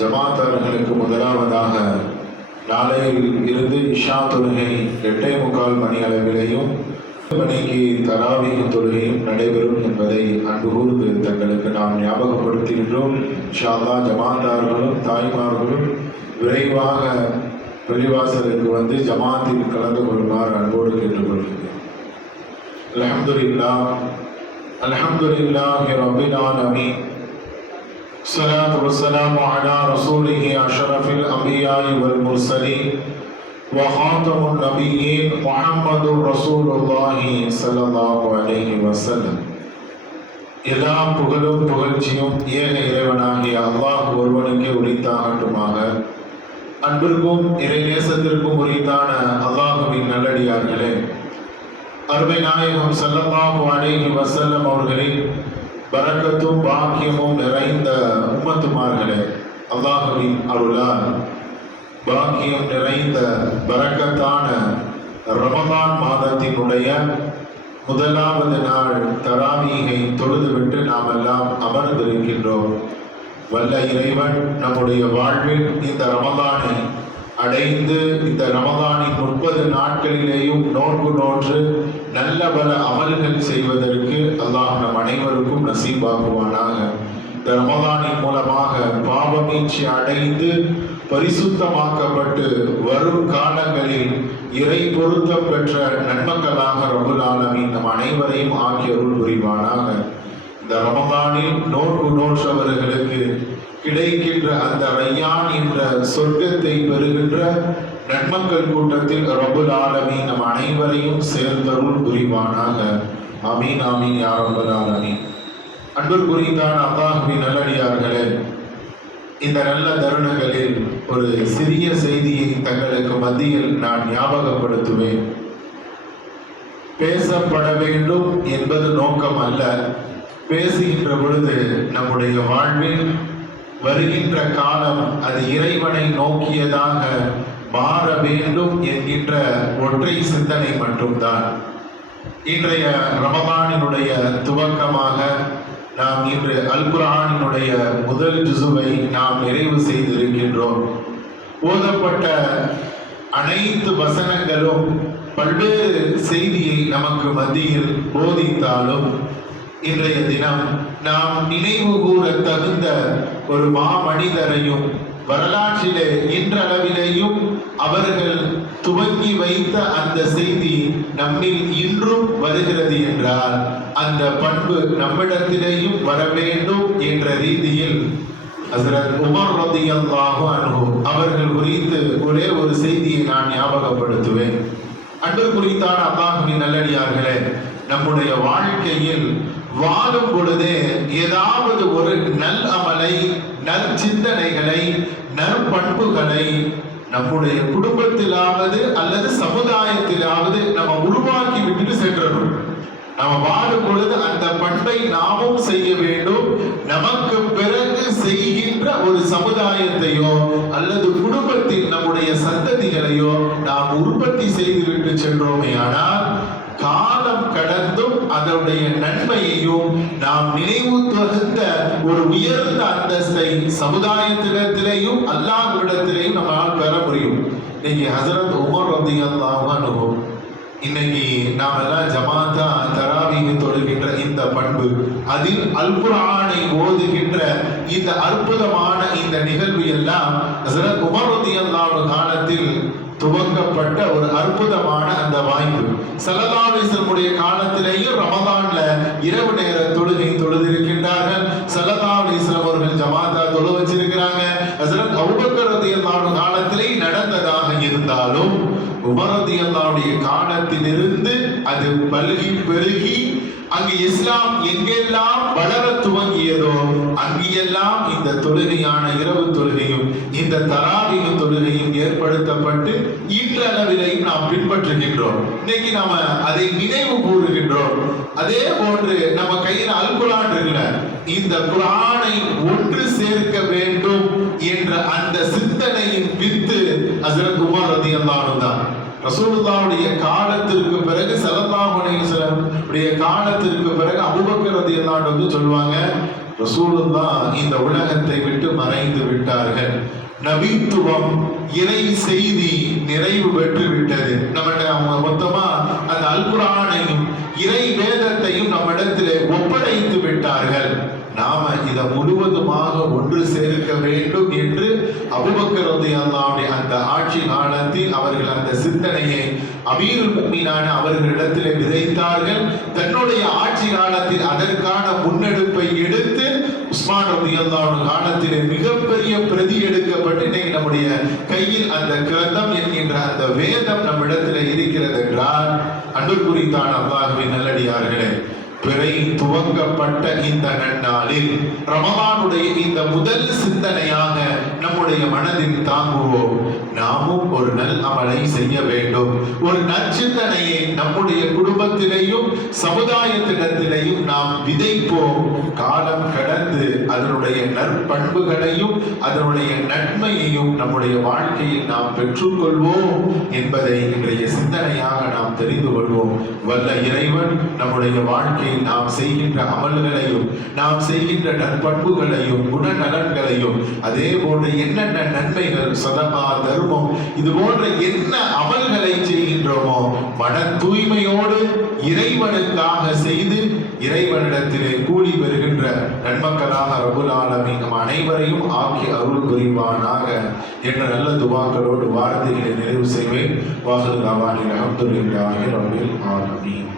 ஜமாத்தார்களுக்கு முதலாவதாக நாளையில் இருந்து இஷா தொழுகை 8:45 மணி அளவிலேயும் மணிக்கு தராவீஹ் தொழுகையும் நடைபெறும் என்பதை அன்பு கூர்ந்து தங்களுக்கு நாம் ஞாபகப்படுத்துகின்றோம். இன்ஷா அல்லாஹ் ஜமாத்தார்களும் தாய்மார்களும் விரைவாக வெளிவாசலுக்கு வந்து ஜமாத்தில் கலந்து கொள்ளுமாறு அன்போடு கேட்டுக்கொள்கிறேன். அல்ஹம்துலில்லாஹி ரப்பில் ஆலமீன். ஸலாத்து வஸ்ஸலாமு அலா ரசூலிஹி அஷ்ரஃபில் அன்பியாஇ வல் முர்ஸலீன் வ ஹாதமுன் நபிய்யீன் முஹம்மதுர் ரசூலுல்லாஹி ஸல்லல்லாஹு அலைஹி வஸல்லம். எல்லா புகழும் புகழ்ச்சியும் ஏக இறைவனாகிய அல்லாஹ் ஒருவனுக்கே உரித்தாகட்டுமாக. அன்பிற்கும் இறைநேசத்திற்கும் உரித்தான அல்லாஹுவின் நல்லடியார்களே, அருமை நாயகம் ஸல்லல்லாஹு அலைஹி வஸல்லம் அவர்களின் பரக்கத்தும் பாக்கியமும் நிறைந்த உம்மத்துமார்களே, அல்லாஹுவின் அருளால் பாக்கியம் நிறைந்த பரக்கத்தான ரமலான் மாதத்தினுடைய முதலாவது நாள் தராவீகை தொழுதுவிட்டு நாம் எல்லாம் அமர்ந்திருக்கின்றோம். வல்ல இறைவன் நம்முடைய வாழ்வில் இந்த ரமலானை அடைந்து இந்த ரமலானின் 30 நாட்களிலேயும் நோற்று நல்ல பல அமல்கள் செய்வதற்கு அல்லாஹ் நம் அனைவருக்கும் நசீபாக்குவானாக. இந்த ரமலானின் மூலமாக பாவமீட்சி அடைந்து பரிசுத்தமாக்கப்பட்டு வரும் காலங்களில் இறை பொருத்தம் பெற்ற நன்மக்களாக ரப்புல் ஆலமீன் நம் அனைவரையும் ஆக்கி அருள் புரிவானாக. இந்த ரமலானில் நோற்றவர்களுக்கு கிடைக்கின்ற அந்த ரையான் என்ற சொர்க்கத்தை பெறுகின்ற நன்மக்கள் கூட்டத்தில் ரப்புல் ஆலமீன் நம் அனைவரையும் சேர்ந்தருள் புரிவானாக. ஆமீன் ஆமீன் யா ரப்பல் ஆலமீன். அன்பிற்குரித்தான அல்லாஹ்வின் நல்லடியார்களே, இந்த நல்ல தருணங்களில் ஒரு சிறிய செய்தியை தங்களுக்கு மத்தியில் நான் ஞாபகப்படுத்துவேன். பேசப்பட வேண்டும் என்பது நோக்கம் அல்ல. பேசுகின்ற பொழுது நம்முடைய வாழ்வில் வருகின்ற காலம் அது இறைவனை நோக்கியதாக மாற வேண்டும் என்கின்ற ஒற்றை சிந்தனை மட்டும்தான். இன்றைய ரமலானினுடைய துவக்கமாக நாம் இன்று அல் குர்ஆனினுடைய முதல் ஜுசுவை நாம் நிறைவு செய்திருக்கின்றோம். ஓதப்பட்ட அனைத்து வசனங்களும் பல்வேறு செய்தியை நமக்கு மத்தியில் போதித்தாலும் இன்றைய தினம் நாம் நினைவு கூற தகுந்த ஒரு மாமனிதரையும் வரலாற்றிலே இன்றளவிலேயும் அவர்கள் துவங்கி வைத்த அந்த செய்தி நம்மில் இன்றும் வருகிறது என்றால் அந்த பண்பு நம்மிடத்திலேயும் வர வேண்டும் என்ற ரீதியில் ஹஸ்ரத் உமர் ரலியல்லாஹு அன்ஹு அவர்கள் குறித்து ஒரே ஒரு செய்தியை நான் ஞாபகப்படுத்துவேன். அன்பிற்குரித்தான அல்லாஹ்வின் நல்லடியார்களே, நம்முடைய வாழ்க்கையில் வாழும் பொழுதே ஏதாவது ஒரு நல் அமலை, நற்சிந்தனைகளை, நற்பண்புகளை நம்முடைய குடும்பத்திலாவது அல்லது சமுதாயத்திலாவது நம்ம உருவாக்கி விட்டுட்டு சென்றணும். நம்ம வாழும் பொழுது அந்த பண்பை நாமும் செய்ய வேண்டும். நமக்கு பிறகு செய்கின்ற ஒரு சமுதாயத்தையோ அல்லது குடும்பத்தில் நம்முடைய சந்ததிகளையோ நாம் உற்பத்தி செய்துவிட்டு சென்றோமே ஆனால் காலம் கடந்தும் அதனுடைய நன்மையையும் நாம் நினைவு தகுந்த ஒரு உயர்ந்த அந்தஸ்தை சமுதாயத்திடத்திலேயும் அல்லாஹ்விடத்திலேயும் நம்மால் பெற முடியும். இன்னைக்கு ஹஸரத் உமர் ரலியல்லாஹு அன்ஹு, இன்னைக்கு நாம் எல்லாம் ஜமாத்தா தராவீஹ் தொழுகின்ற இந்த பண்பு, அதில் அல் குர்ஆனை ஓதுகின்ற இந்த அற்புதமான இந்த நிகழ்வு எல்லாம் ஹஸரத் உமர் ரலியல்லாஹு அன்ஹு காலத்தில் துவக்கப்பட்ட ஒரு அற்புதமான அந்த வாய்ப்பு. ஸல்லல்லாஹு அலைஹி வஸல்லம் காலத்திலேயே ரமலான்ல இரவு நேர தொழுகை தொழுதிருக்கின்றார்கள். ஸல்லல்லாஹு அலைஹி வஸல்லம் அவர்கள் ஜமாத்தா தொழு வச்சிருக்கிறாங்க. ஹஸரத் அபூபக்கர் ரலியல்லாஹு அன்ஹு காலத்திலே நடந்ததாக இருந்தாலும் உமர் ரலியல்லாஹு அன்ஹு காலத்திலிருந்து அது பல்கி பெருகி அங்கு இஸ்லாம் எங்கெல்லாம் வளர துவங்கியதோ அங்கெல்லாம் இந்த தொழுகையான இரவு தொழுகையும் இந்த தராவீஹ் தொழுகையும் ஏற்படுத்தப்பட்டு இன்றளவிலையும் நாம் பின்பற்றுகின்றோம். இன்னைக்கு நாம அதை நினைவு கூறுகின்றோம். அதே போன்று நம்ம கையில் அல் குர்ஆன் இருக்குல்ல, இந்த குர்ஆனை ஒன்று சேர்க்க வேண்டும் என்ற அந்த சிந்தனையின் வித்து ஹஸரத் உமர் ரலியல்லாஹு அன்ஹு தான். ரசூலுல்லாஹ்வுடைய காலத்திற்கு பிறகு ஸல்லல்லாஹு அலைஹி வஸல்லம் காலத்திற்கு பிறகு அபூபக்கர் ரலியல்லாஹு அன்ஹு சொல்வாங்க, ரசூலுல்லாஹ் இந்த உலகத்தை விட்டு மறைந்து விட்டார்கள். நபித்துவம், இறை செய்தி நிறைவு பெற்று விட்டது. நம்மகிட்ட அவங்க மொத்தமா அந்த அல்குரானையும் இறை வேதத்தையும் நம்மிடத்திலே ஒப்படைத்து விட்டார்கள். நாம இதை முழுவதுமாக ஒன்று சேர்க்க வேண்டும் என்று அபூபக்கர் ரலியல்லாஹு அந்த ஆட்சி காலத்தில் அவர்கள் அந்த சிந்தனையை அமீருல் முஃமினான அவர்களிடத்திலே விதைத்தார்கள். தன்னுடைய ஆட்சி காலத்தில் அதற்கான முன்னெடுப்பை எடுத்து உஸ்மான் ரலியல்லாஹு காலத்திலே மிகப்பெரிய பிரதி எடுக்கப்பட்டு இன்னைக்கு நம்முடைய கையில் அந்த கிரந்தம் என்கின்ற அந்த வேதம் நம்மிடத்திலே இருக்கிறது என்றால், அன்புக்குரித்தான அல்லாஹ்வின் நல்லடியார்களே, பிறை துவங்கப்பட்ட இந்த நன்னாளில் ரமலானுடைய இந்த முதல் சிந்தனையாக நம்முடைய மனதில் தாங்குவோம். நாமும் ஒரு நல் அமலை செய்ய வேண்டும். ஒரு நற்சிந்தனையை நம்முடைய குடும்பத்திலேயும் சமுதாயத்திடத்திலேயும் நாம் விதைப்போம். காலம் கடந்து அதனுடைய நற்பண்புகளையும் அதனுடைய நன்மையையும் நம்முடைய வாழ்க்கையில் நாம் பெற்றுக்கொள்வோம் என்பதை இன்றைய சிந்தனையாக நாம் தெரிந்து கொள்வோம். வல்ல இறைவன் நம்முடைய வாழ்க்கை நாம் செய்கின்ற அமல்களையும் நாம் செய்கின்ற நற்பண்புகளையும் குணநலன்களையும் அதே போன்று என்னென்ன நன்மைகள், சதகா, தர்மம், இது போன்ற என்ன அமல்களை செய்கின்றோமோ மன தூய்மையோடு இறைவனுக்காக செய்து இறைவனிடத்திலே கூலி பெறுகின்ற நன்மக்களாக ரப்புல் ஆலமீன் நம் அனைவரையும் ஆக்கி அருள் புரிவானாக என்ற நல்ல துவாக்களோடு வார்த்தைகளை நிறைவு செய்வேன். வாஹிரு தஅவானா அல்ஹம்துலில்லாஹி ரப்பில் ஆலமீன்.